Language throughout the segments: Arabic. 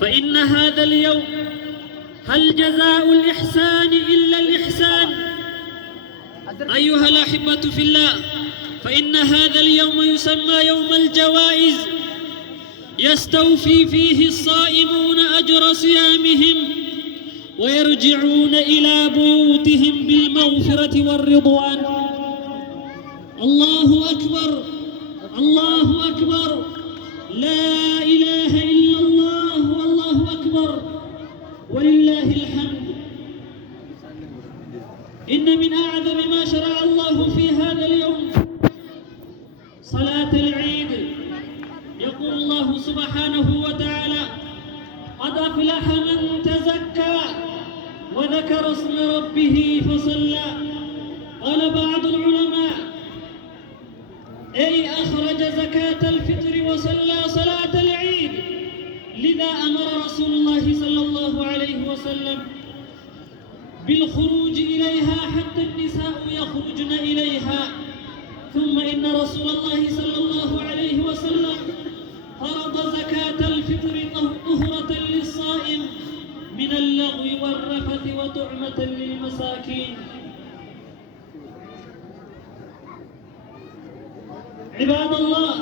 فإن هذا اليوم هل جزاء الإحسان إلا الإحسان؟ أيها الأحبة في الله، فإن هذا اليوم يسمى يوم الجوائز، يستوفي فيه الصائمون أجر صيامهم ويرجعون إلى بيوتهم بالمغفرة والرضوان. الله أكبر، الله أكبر، لا إله إلا الله، والله أكبر ولله الحمد. إن من أعظم ما شرع الله في هذا اليوم صلاة العيد. يقول الله سبحانه وتعالى: قد أفلح من تزكى وذكر اسم ربه فصلى. قال بعض العلماء: أي أخرج زكاة الفطر وصلى صلاة العيد. لذا أمر رسول الله صلى الله عليه وسلم بالخروج إليها حتى النساء يخرجن إليها. ثم إن رسول الله صلى الله عليه وسلم فرض زكاة الفطر طهرة للصائم من اللغو والرفث وطعمة للمساكين. عباد الله،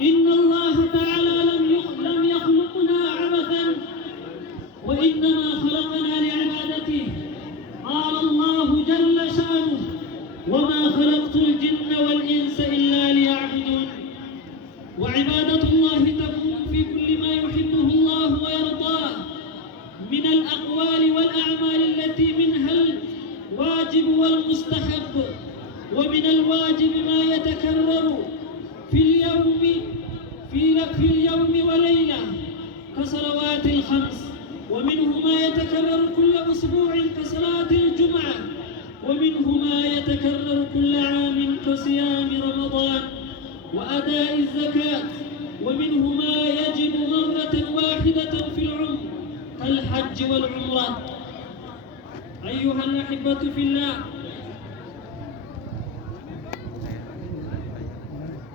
إن الله تعالى لم يخلقنا عبثا، وإنما خلقنا لعبادته. قال الله جل شأنه: وما خلقت الجن والإنس إلا ليعبدون. وعبادة الله تكون في كل ما يحبه الله ويرضاه من الأقوال والأعمال التي منها الواجب والمستحب. ومن الواجب ما يتكرر في اليوم وليلة كصلوات الخمس، ومنه ما يتكرر كل أسبوع كصلاة الجمعة، ومنه ما يتكرر كل عام كصيام رمضان وأداء الزكاة، ومنه ما يجب مرة واحدة في العمر كالحج والعمرة. أيها الأحبة في الله،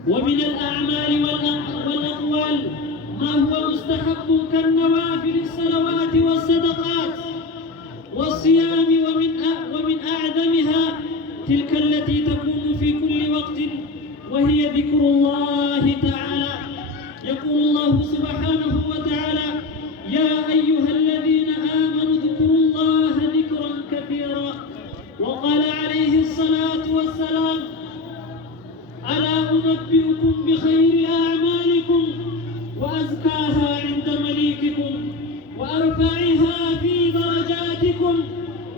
ومن الأعمال والأقوال ما هو مستحب كالنوافل الصلوات والصدقات والصيام، ومن أعظمها تلك التي تكون في كل وقت، وهي ذكر الله تعالى. يقول الله سبحانه وتعالى: يا أيها الذين آمنوا اذكروا الله ذكرا كثيرا. وقال عليه الصلاة والسلام: ألا أنبئكم بخير أعمالكم وأزكاها عند مليككم وأرفعها في درجاتكم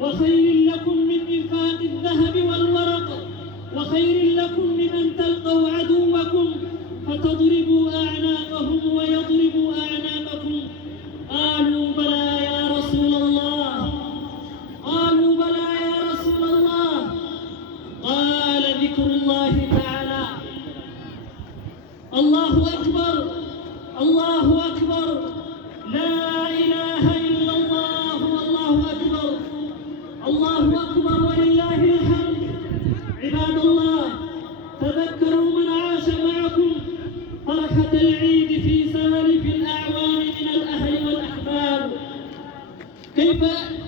وخير لكم من إنفاق الذهب والورق وخير لكم من أن تلقوا عدوكم فتضربوا أعناقهم ويضربوا أعناقكم. قالوا: بلى يا رسول الله. قالوا: بلى يا رسول الله. قال: ذكر الله تعالى. الله أكبر، الله أكبر، لا إله إلا الله، والله أكبر، الله أكبر ولله الحمد. عباد الله، تذكروا من عاش معكم فرحة العيد في سالف الأعوام من الأهل والأحباب. كيف